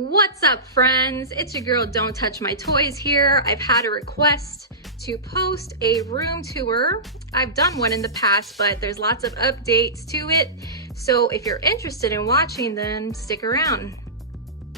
What's up, friends? It's your girl Don't Touch My Toys here. I've had a request to post a room tour. I've done one in the past, but there's lots of updates to it. So if you're interested in watching, then stick around.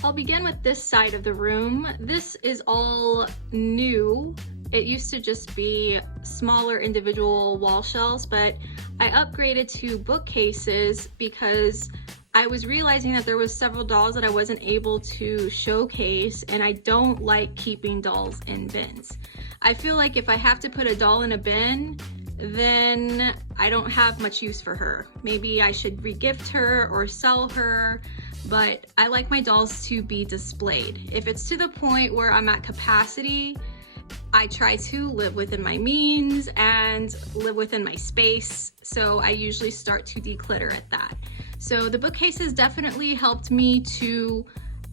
I'll begin with this side of the room. This is all new. It used to just be smaller individual wall shelves, but I upgraded to bookcases because I was realizing that there was several dolls that I wasn't able to showcase, and I don't like keeping dolls in bins. I feel like if I have to put a doll in a bin, then I don't have much use for her. Maybe I should regift her or sell her, but I like my dolls to be displayed. If it's to the point where I'm at capacity, I try to live within my means and live within my space, so I usually start to declutter at that. So the bookcases definitely helped me to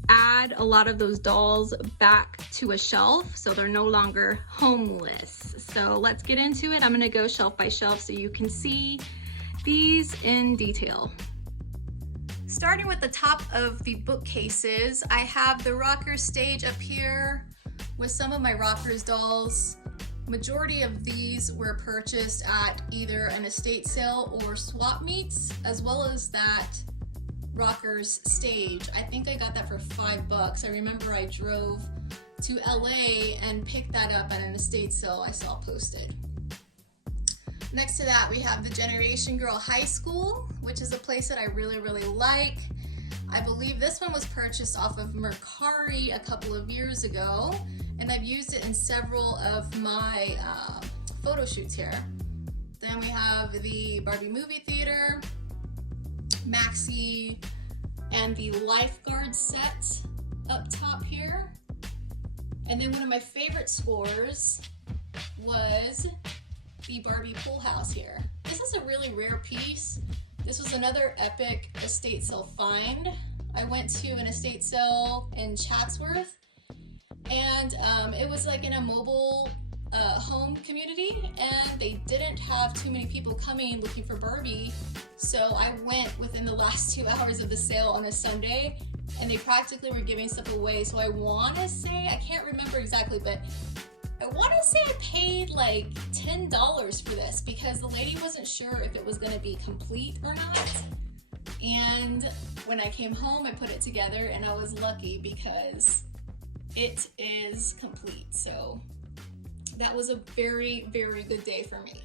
add a lot of those dolls back to a shelf so they're no longer homeless. So let's get into it. I'm gonna go shelf by shelf so you can see these in detail. Starting with the top of the bookcases, I have the rocker stage up here with some of my rockers dolls. Majority of these were purchased at either an estate sale or swap meets, as well as that rockers stage. I think I got that for $5. I remember I drove to LA and picked that up at an estate sale I saw posted. Next to that, we have the Generation Girl High School, which is a place that I really like. I believe this one was purchased off of Mercari a couple of years ago, and I've used it in several of my photo shoots here. Then we have the Barbie movie theater, Maxi, and the lifeguard set up top here. And then one of my favorite scores was the Barbie pool house here. This is a really rare piece. This was another epic estate sale find. I went to an estate sale in Chatsworth, and it was like in a mobile home community, and they didn't have too many people coming looking for Barbie, so I went within the last 2 hours of the sale on a Sunday, and they practically were giving stuff away. So I want to say, I can't remember exactly, but I want to say I paid like $10 for this because the lady wasn't sure if it was going to be complete or not. And when I came home, I put it together, and I was lucky because it is complete. So that was a very good day for me.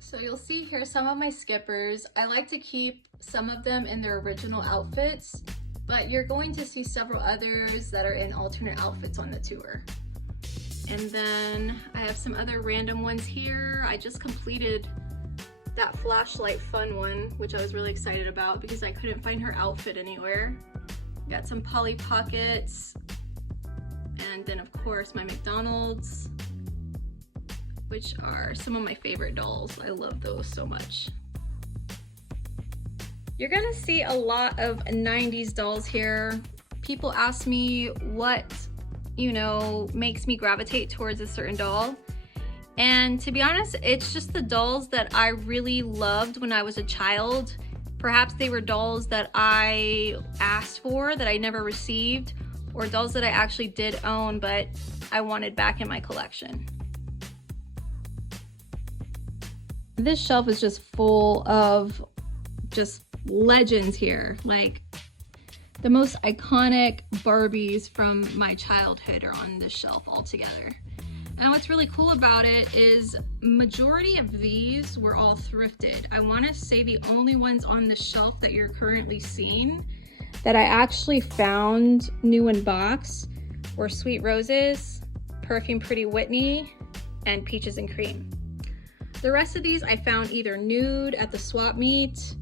So you'll see here some of my skippers. I like to keep some of them in their original outfits, but you're going to see several others that are in alternate outfits on the tour. And then I have some other random ones here. I just completed that flashlight fun one, which I was really excited about because I couldn't find her outfit anywhere. Got some Polly Pockets, and then of course my McDonalds, which are some of my favorite dolls. I love those so much. You're gonna see a lot of 90s dolls here. People ask me what, makes me gravitate towards a certain doll. And to be honest, it's just the dolls that I really loved when I was a child. Perhaps they were dolls that I asked for that I never received, or dolls that I actually did own but I wanted back in my collection. This shelf is just full of just legends here. Like the most iconic Barbies from my childhood are on this shelf all together. And what's really cool about it is majority of these were all thrifted. I want to say the only ones on the shelf that you're currently seeing that I actually found new in box were Sweet Roses, Perfume Pretty Whitney, and Peaches and Cream. The rest of these I found either nude at the swap meet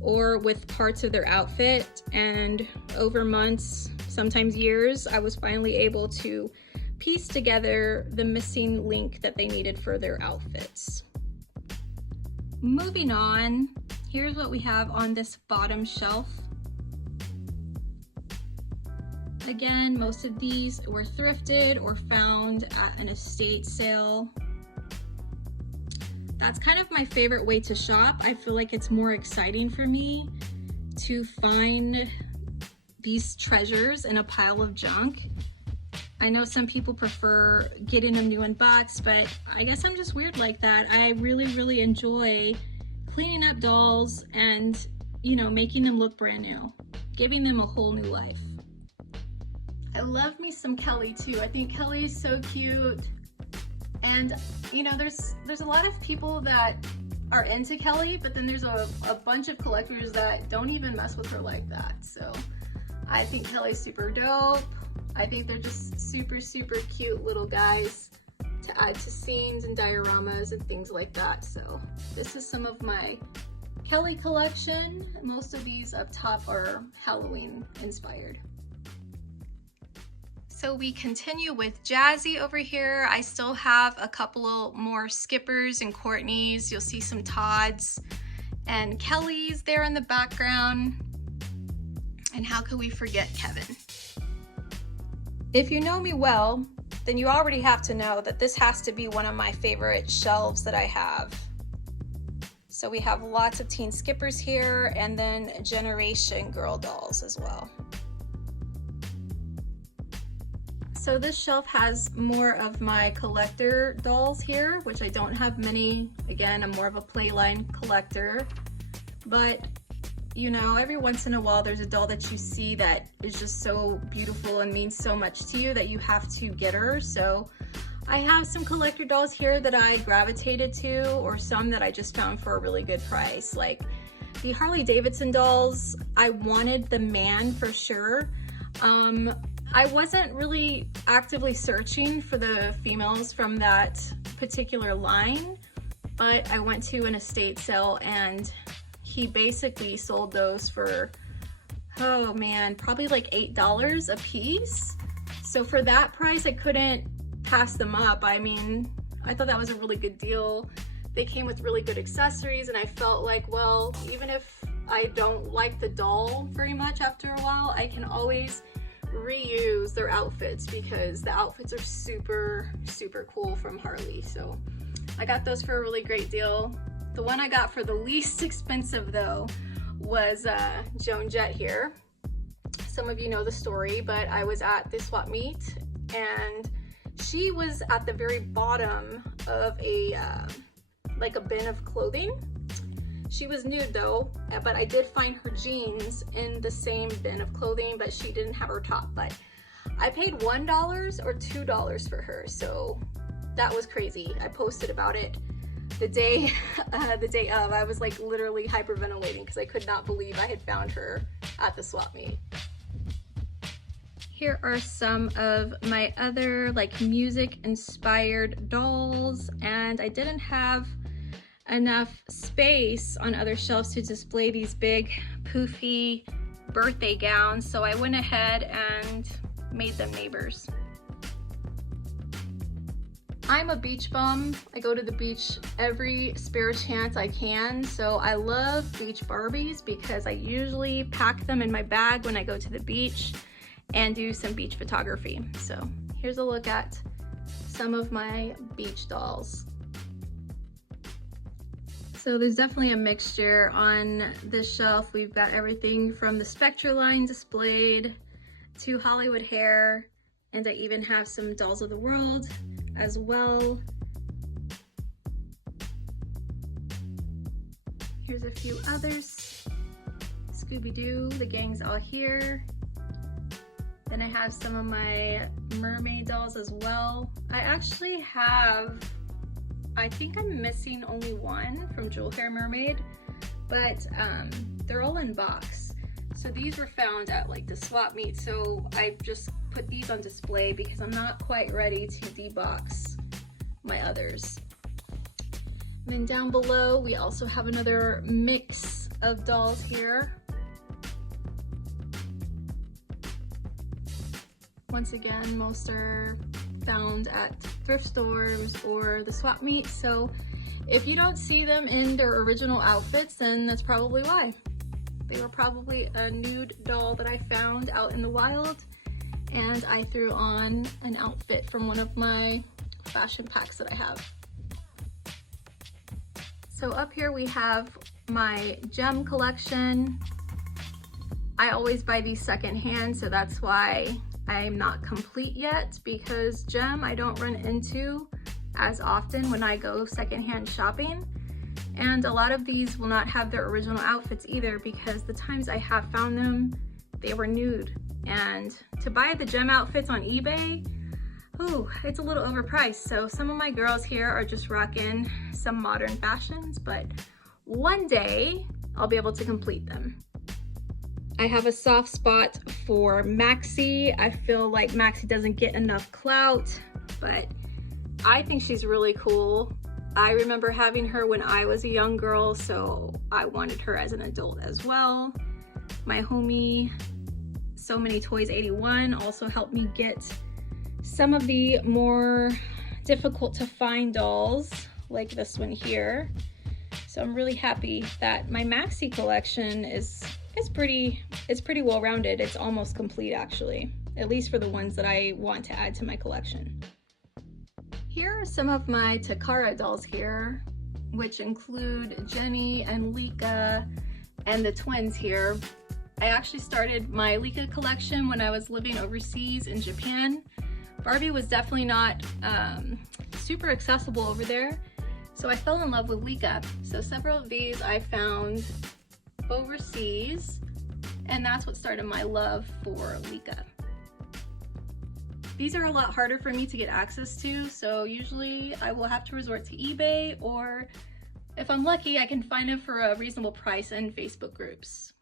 or with parts of their outfit, and over months, sometimes years, I was finally able to piece together the missing link that they needed for their outfits. Moving on, here's what we have on this bottom shelf. Again, most of these were thrifted or found at an estate sale. That's kind of my favorite way to shop. I feel like it's more exciting for me to find these treasures in a pile of junk. I know some people prefer getting them new in box, but I guess I'm just weird like that. I really enjoy cleaning up dolls and, you know, making them look brand new, giving them a whole new life. I love me some Kelly too. I think Kelly is so cute. And you know, there's a lot of people that are into Kelly, but then there's a bunch of collectors that don't even mess with her like that. So I think Kelly's super dope. I think they're just super cute little guys to add to scenes and dioramas and things like that. So this is some of my Kelly collection. Most of these up top are Halloween inspired. So we continue with Jazzy over here. I still have a couple more Skippers and Courtneys. You'll see some Todds and Kellys there in the background. And how could we forget Kevin? If you know me well, then you already have to know that this has to be one of my favorite shelves that I have. So we have lots of teen Skippers here, and then Generation Girl dolls as well. So this shelf has more of my collector dolls here, which I don't have many. Again, I'm more of a playline collector, but you know, every once in a while there's a doll that you see that is just so beautiful and means so much to you that you have to get her. So I have some collector dolls here that I gravitated to, or some that I just found for a really good price. Like the Harley Davidson dolls, I wanted the man for sure. I wasn't really actively searching for the females from that particular line, but I went to an estate sale and he basically sold those for, oh man, probably like $8 a piece. So for that price, I couldn't pass them up. I mean, I thought that was a really good deal. They came with really good accessories, and I felt like, well, even if I don't like the doll very much after a while, I can always reuse their outfits because the outfits are super cool from Harley. So I got those for a really great deal. The one I got for the least expensive though was Joan Jett here. Some of you know the story, but I was at the swap meet and she was at the very bottom of a like a bin of clothing. She was nude though, but I did find her jeans in the same bin of clothing, but she didn't have her top. But I paid $1 or $2 for her, so that was crazy. I posted about it the day of. I was like literally hyperventilating because I could not believe I had found her at the swap meet. Here are some of my other like music inspired dolls, and I didn't have enough space on other shelves to display these big poofy birthday gowns, so I went ahead and made them neighbors. I'm a beach bum. I go to the beach every spare chance I can, so I love beach Barbies because I usually pack them in my bag when I go to the beach and do some beach photography. So here's a look at some of my beach dolls. So there's definitely a mixture on this shelf. We've got everything from the Spectra line displayed to Hollywood hair, and I even have some Dolls of the World as well. Here's a few others. Scooby-Doo, the gang's all here. Then I have some of my Mermaid dolls as well. I actually have, I think I'm missing only one from Jewel Hair Mermaid, but they're all in box. So these were found at like the swap meet, so I just put these on display because I'm not quite ready to debox my others. And then down below, we also have another mix of dolls here. Once again, most are found at thrift stores or the swap meet, so if you don't see them in their original outfits, then that's probably why. They were probably a nude doll that I found out in the wild, and I threw on an outfit from one of my fashion packs that I have. So up here we have my gem collection. I always buy these secondhand, so that's why I'm not complete yet, because Gem I don't run into as often when I go secondhand shopping. And a lot of these will not have their original outfits either, because the times I have found them, they were nude. And to buy the Gem outfits on eBay, ooh, it's a little overpriced. So some of my girls here are just rocking some modern fashions, but one day I'll be able to complete them. I have a soft spot for Maxi. I feel like Maxi doesn't get enough clout, but I think she's really cool. I remember having her when I was a young girl, so I wanted her as an adult as well. My homie, So Many Toys 81, also helped me get some of the more difficult to find dolls, like this one here. So I'm really happy that my Maxi collection is pretty well-rounded. It's almost complete, actually, at least for the ones that I want to add to my collection. Here are some of my Takara dolls here, which include Jenny and Lika and the twins here. I actually started my Lika collection when I was living overseas in Japan. Barbie was definitely not super accessible over there, so I fell in love with Lika. So several of these I found overseas, and that's what started my love for Lika. These are a lot harder for me to get access to, so usually I will have to resort to eBay, or if I'm lucky, I can find them for a reasonable price in Facebook groups.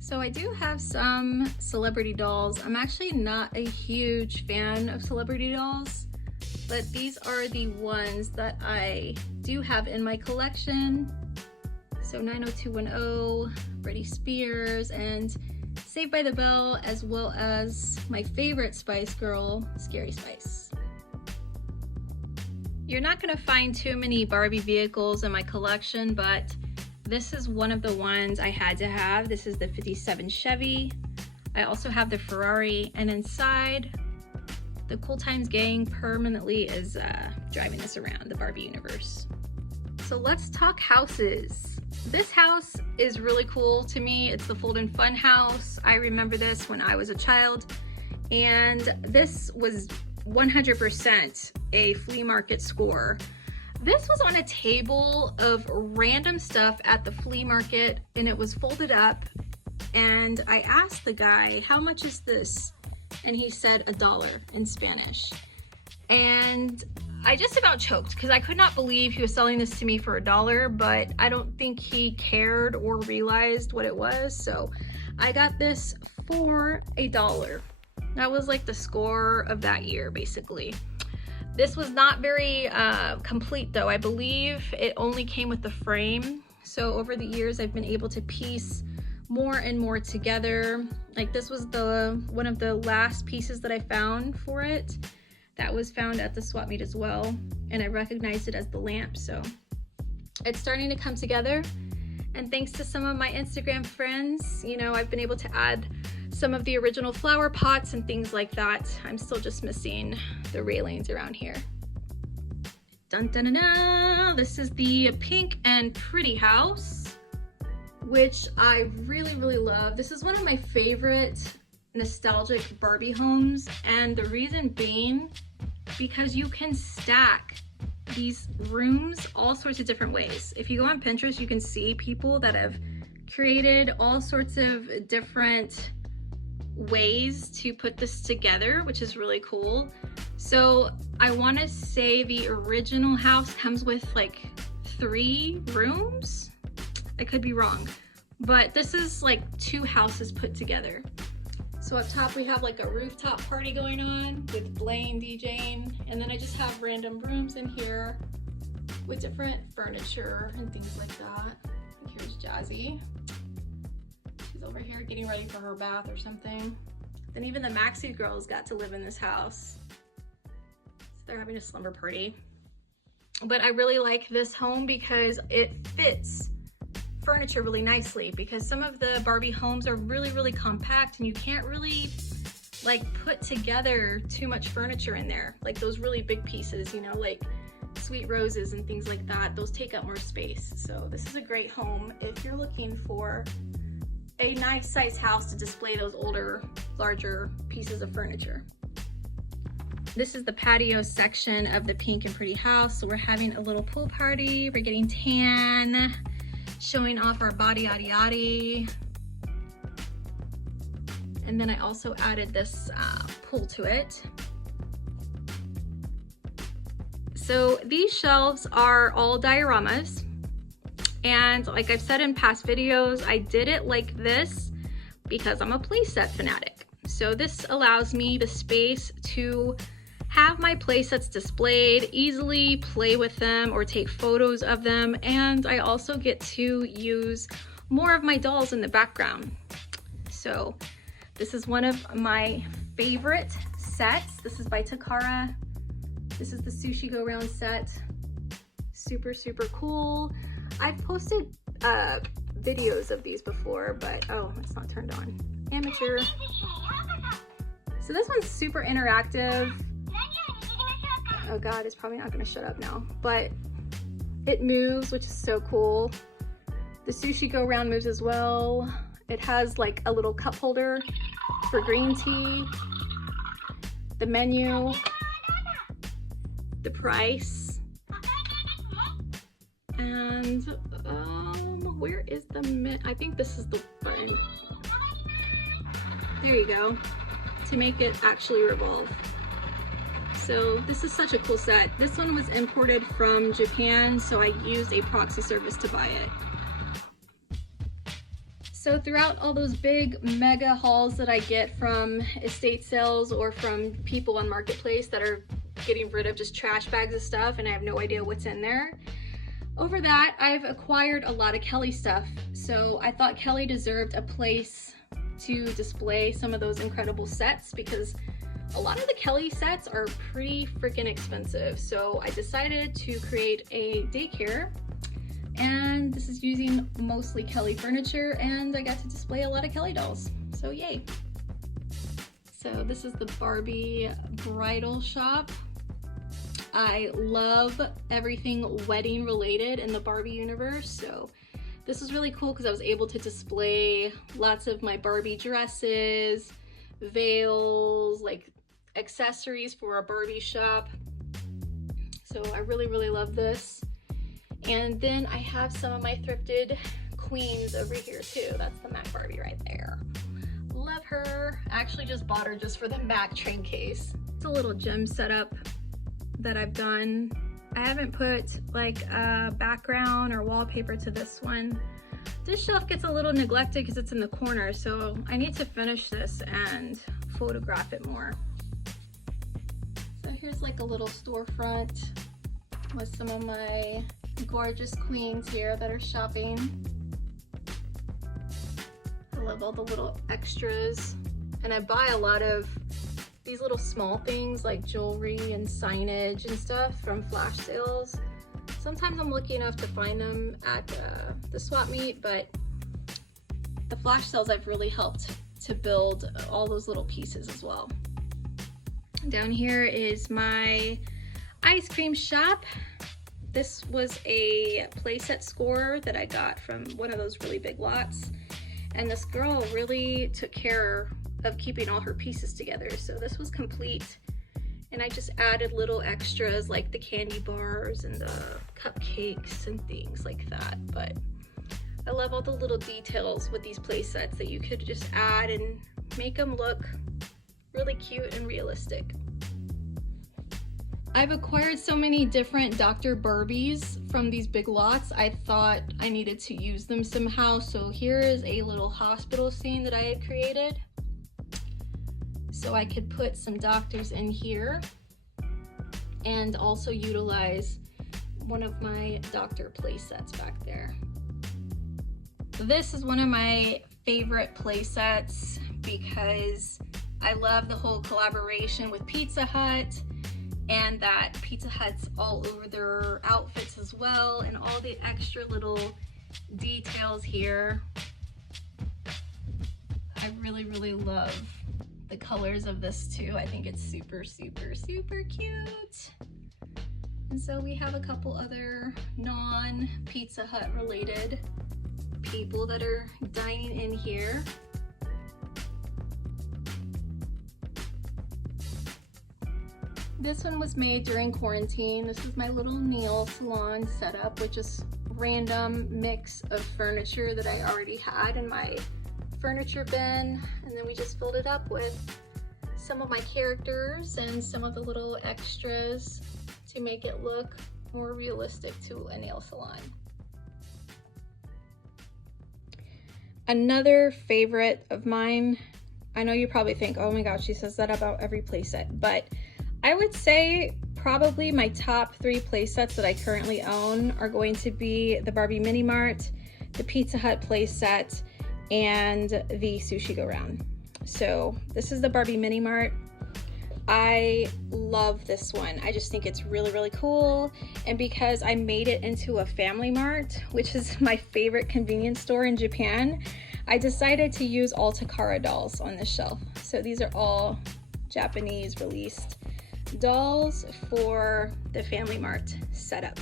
So I do have some celebrity dolls. I'm actually not a huge fan of celebrity dolls, but these are the ones that I do have in my collection. So 90210, Britney Spears, and Saved by the Bell, as well as my favorite Spice Girl, Scary Spice. You're not gonna find too many Barbie vehicles in my collection, but this is one of the ones I had to have. This is the 57 Chevy. I also have the Ferrari, and inside, the Cool Times gang permanently is driving us around the Barbie universe. So let's talk houses. This house is really cool to me. It's the Fold and Fun house. I remember this when I was a child, and this was 100% a flea market score. This was on a table of random stuff at the flea market, and it was folded up, and I asked the guy, how much is this? And he said $1 in Spanish. And I just about choked because I could not believe he was selling this to me for $1, but I don't think he cared or realized what it was. So I got this for $1. That was like the score of that year, basically. This was not very complete though. I believe it only came with the frame. So over the years, I've been able to piece more and more together. Like this was one of the last pieces that I found for it. That was found at the swap meet as well, and I recognized it as the lamp, so it's starting to come together. And thanks to some of my Instagram friends, you know, I've been able to add some of the original flower pots and things like that. I'm still just missing the railings around here. Dun dun dun dun! This is the Pink and Pretty house, which I really, really love. This is one of my favorite nostalgic Barbie homes, and the reason being because you can stack these rooms all sorts of different ways. If you go on Pinterest, you can see people that have created all sorts of different ways to put this together, which is really cool. So I want to say the original house comes with like 3 rooms. I could be wrong, but this is like 2 houses put together. So up top we have like a rooftop party going on with Blaine DJing, and then I just have random rooms in here with different furniture and things like that. I think here's Jazzy. She's over here getting ready for her bath or something. Then even the Maxi girls got to live in this house. So they're having a slumber party. But I really like this home because it fits furniture really nicely, because some of the Barbie homes are really, really compact and you can't really like put together too much furniture in there. Like those really big pieces, you know, like Sweet Roses and things like that, those take up more space. So this is a great home if you're looking for a nice size house to display those older, larger pieces of furniture. This is the patio section of the Pink and Pretty house. So we're having a little pool party. We're getting tan, showing off our body yaddy yaddy. And then I also added this pool to it. So these shelves are all dioramas. And like I've said in past videos, I did it like this because I'm a playset fanatic. So this allows me the space to have my playsets displayed, easily play with them or take photos of them, and I also get to use more of my dolls in the background. So this is one of my favorite sets. This is by Takara. This is the Sushi Go Round set. Super, super cool. I've posted videos of these before, but oh, it's not turned on. Amateur. So this one's super interactive. Oh God, it's probably not gonna shut up now, but it moves, which is so cool. The Sushi Go Round moves as well. It has like a little cup holder for green tea, the menu, the price, and where is the I think this is the button. There you go, to make it actually revolve. So this is such a cool set. This one was imported from Japan, so I used a proxy service to buy it. So throughout all those big mega hauls that I get from estate sales or from people on Marketplace that are getting rid of just trash bags of stuff and I have no idea what's in there, over that I've acquired a lot of Kelly stuff. So I thought Kelly deserved a place to display some of those incredible sets because a lot of the Kelly sets are pretty freaking expensive. So I decided to create a daycare, and this is using mostly Kelly furniture, and I got to display a lot of Kelly dolls. So yay. So this is the Barbie bridal shop. I love everything wedding related in the Barbie universe. So this is really cool because I was able to display lots of my Barbie dresses, veils, like accessories for our Barbie shop. So I really, really love this. And then I have some of my Thrifted Queens over here too. That's the Mac Barbie right there. Love her. I actually just bought her just for the Mac train case. It's a little gem setup that I've done. I haven't put like a background or wallpaper to this one. This shelf gets a little neglected because it's in the corner, so I need to finish this and photograph it more. So here's like a little storefront with some of my gorgeous queens here that are shopping. I love all the little extras, and I buy a lot of these little small things like jewelry and signage and stuff from flash sales. Sometimes I'm lucky enough to find them at the swap meet, but the flash sales have really helped to build all those little pieces as well. Down here is my ice cream shop. This was a playset score that I got from one of those really big lots. And this girl really took care of keeping all her pieces together. So this was complete. And I just added little extras like the candy bars and the cupcakes and things like that. But I love all the little details with these play sets that you could just add and make them look really cute and realistic. I've acquired so many different Dr. Barbies from these big lots. I thought I needed to use them somehow. So here is a little hospital scene that I had created. So I could put some doctors in here and also utilize one of my doctor play sets back there. This is one of my favorite play sets because I love the whole collaboration with Pizza Hut, and that Pizza Hut's all over their outfits as well, and all the extra little details here. I really, really love the colors of this too. I think it's super, super, super cute. And so we have a couple other non-Pizza Hut related people that are dining in here. This one was made during quarantine. This is my little nail salon setup, which is random mix of furniture that I already had in my furniture bin, and then we just filled it up with some of my characters and some of the little extras to make it look more realistic to a nail salon. Another favorite of mine, I know you probably think, oh my gosh, she says that about every playset, but I would say probably my top 3 playsets that I currently own are going to be the Barbie Mini Mart, the Pizza Hut playset, and the Sushi Go Round. So this is the Barbie Mini Mart. I love this one. I just think it's really, really cool. And because I made it into a Family Mart, which is my favorite convenience store in Japan, I decided to use all Takara dolls on this shelf. So these are all Japanese released dolls for the Family Mart setup.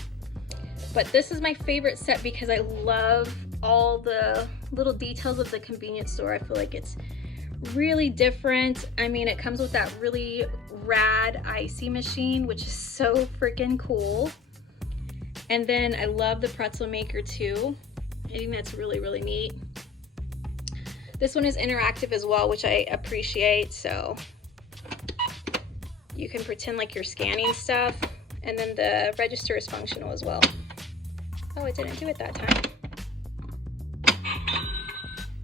But this is my favorite set because I love all the little details of the convenience store. I feel like it's really different. I mean, it comes with that really rad icy machine, which is so freaking cool. And then I love the pretzel maker too. I think that's really, really neat. This one is interactive as well, which I appreciate. So you can pretend like you're scanning stuff. And then the register is functional as well. Oh, it didn't do it that time.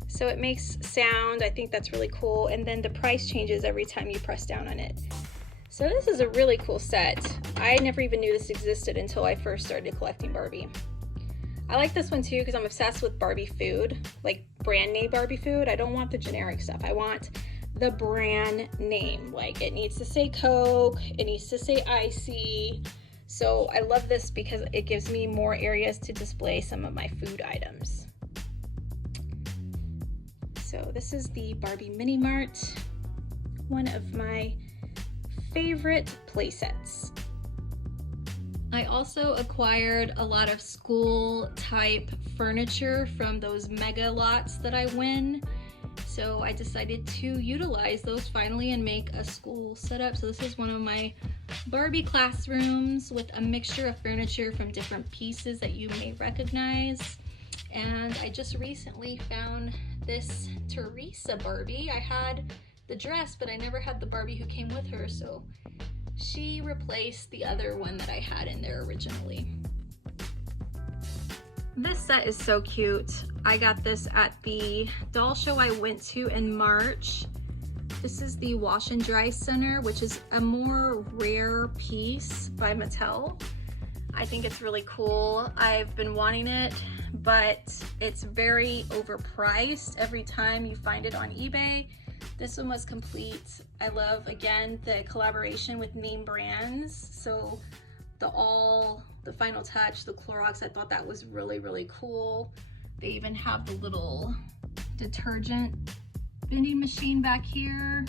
So it makes sound. I think that's really cool. And then the price changes every time you press down on it. So this is a really cool set. I never even knew this existed until I first started collecting Barbie. I like this one too because I'm obsessed with Barbie food, like brand name Barbie food. I don't want the generic stuff. I want the brand name. Like it needs to say Coke, it needs to say Icy. So I love this because it gives me more areas to display some of my food items. So this is the Barbie Mini Mart, one of my favorite playsets. I also acquired a lot of school type furniture from those mega lots that I win. So I decided to utilize those finally and make a school setup. So this is one of my Barbie classrooms with a mixture of furniture from different pieces that you may recognize. And I just recently found this Teresa Barbie. I had the dress, but I never had the Barbie who came with her, so she replaced the other one that I had in there originally. This set is so cute. I got this at the doll show I went to in March. This is the Wash and Dry Center, which is a more rare piece by Mattel. I think it's really cool. I've been wanting it, but it's very overpriced every time you find it on eBay. This one was complete. I love, again, the collaboration with name brands. So the final touch, the Clorox, I thought that was really, really cool. They even have the little detergent vending machine back here.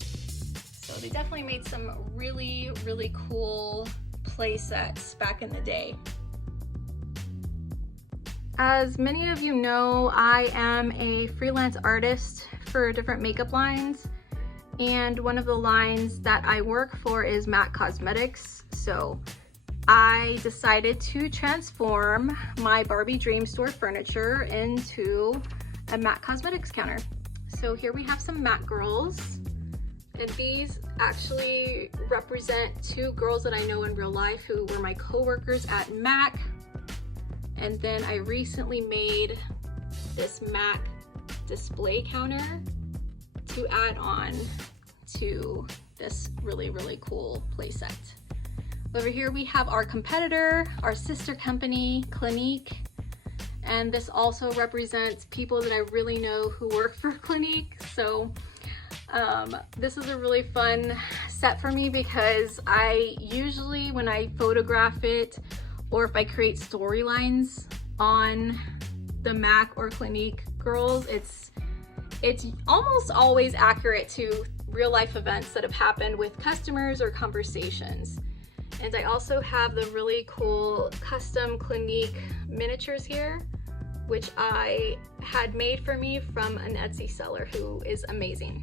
So they definitely made some really, really cool play sets back in the day. As many of you know, I am a freelance artist for different makeup lines, and one of the lines that I work for is MAC Cosmetics. So I decided to transform my Barbie Dream Store furniture into a MAC Cosmetics counter. So here we have some MAC girls, and these actually represent 2 girls that I know in real life who were my co-workers at MAC. And then I recently made this MAC display counter to add on to this really, really cool playset. Over here we have our competitor, our sister company, Clinique. And this also represents people that I really know who work for Clinique. So this is a really fun set for me because I usually, when I photograph it, or if I create storylines on the MAC or Clinique girls, it's almost always accurate to real life events that have happened with customers or conversations. And I also have the really cool custom Clinique miniatures here. which I had made for me from an Etsy seller who is amazing.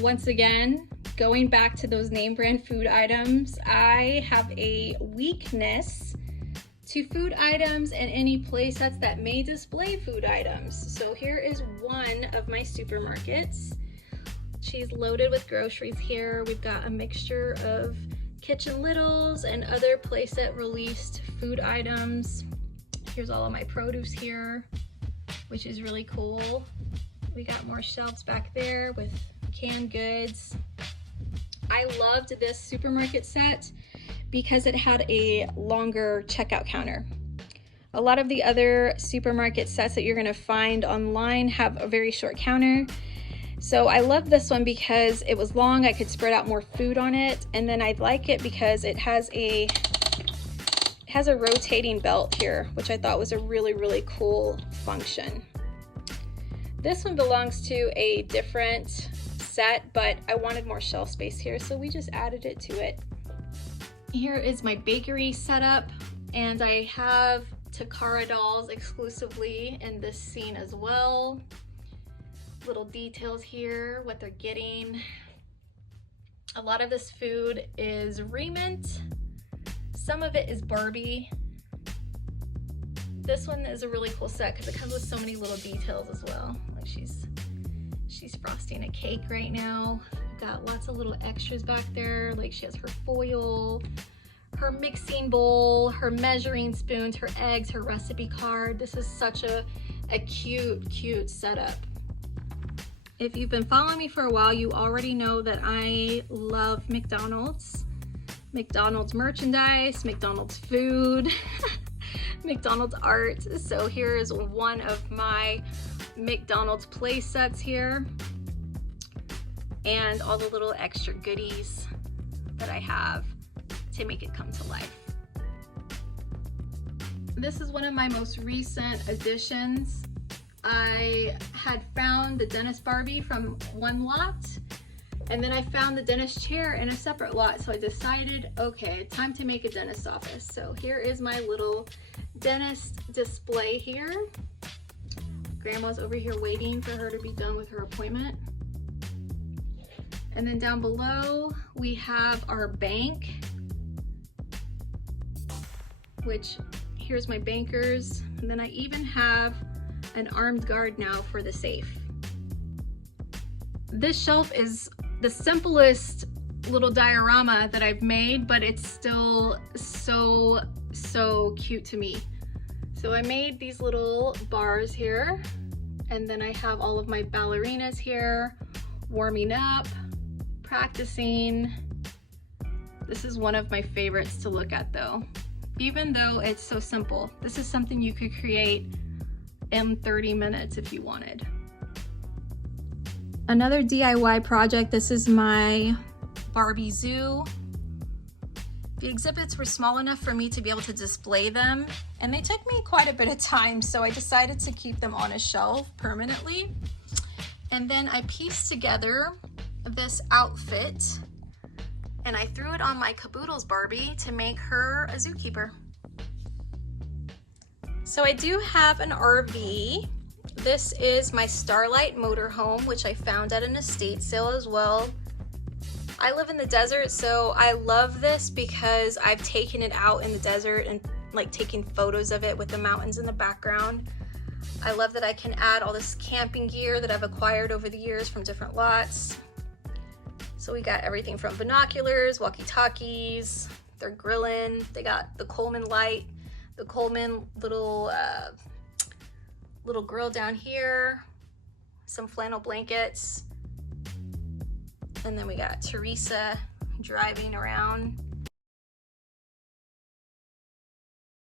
Once again, going back to those name brand food items, I have a weakness to food items and any play sets that may display food items. So here is one of my supermarkets. She's loaded with groceries here. We've got a mixture of Kitchen Littles and other playset released food items. Here's all of my produce here, which is really cool. We got more shelves back there with canned goods. I loved this supermarket set because it had a longer checkout counter. A lot of the other supermarket sets that you're gonna find online have a very short counter. So I love this one because it was long, I could spread out more food on it, and then I like it because it has a rotating belt here, which I thought was a really, really cool function. This one belongs to a different set, but I wanted more shelf space here, so we just added it to it. Here is my bakery setup, and I have Takara dolls exclusively in this scene as well. Little details here, what they're getting. A lot of this food is remint. Some of it is Barbie. This one is a really cool set because it comes with so many little details as well. Like she's frosting a cake right now. Got lots of little extras back there, like she has her foil, her mixing bowl, her measuring spoons, her eggs, her recipe card. This is such a cute setup. If you've been following me for a while, you already know that I love McDonald's. McDonald's merchandise, McDonald's food, McDonald's art. So here is one of my McDonald's play sets here, and all the little extra goodies that I have to make it come to life. This is one of my most recent additions. I had found the dentist Barbie from one lot, and then I found the dentist chair in a separate lot, so I decided, okay, time to make a dentist office. So here is my little dentist display here. Grandma's over here waiting for her to be done with her appointment. And then down below, we have our bank, which here's my bankers. And then I even have an armed guard now for the safe. This shelf is the simplest little diorama that I've made, but it's still so cute to me. So I made these little bars here, and then I have all of my ballerinas here, warming up, practicing. This is one of my favorites to look at though. Even though it's so simple, this is something you could create in 30 minutes if you wanted. Another DIY project, this is my Barbie Zoo. The exhibits were small enough for me to be able to display them, and they took me quite a bit of time, so I decided to keep them on a shelf permanently. And then I pieced together this outfit, and I threw it on my Caboodles Barbie to make her a zookeeper. So I do have an RV. This is my Starlight motorhome, which I found at an estate sale as well. I live in the desert, so I love this because I've taken it out in the desert and like taking photos of it with the mountains in the background. I love that I can add all this camping gear that I've acquired over the years from different lots. So we got everything from binoculars, walkie-talkies, they're grilling, they got the Coleman light, the Coleman little grill down here, some flannel blankets, and then we got Teresa driving around.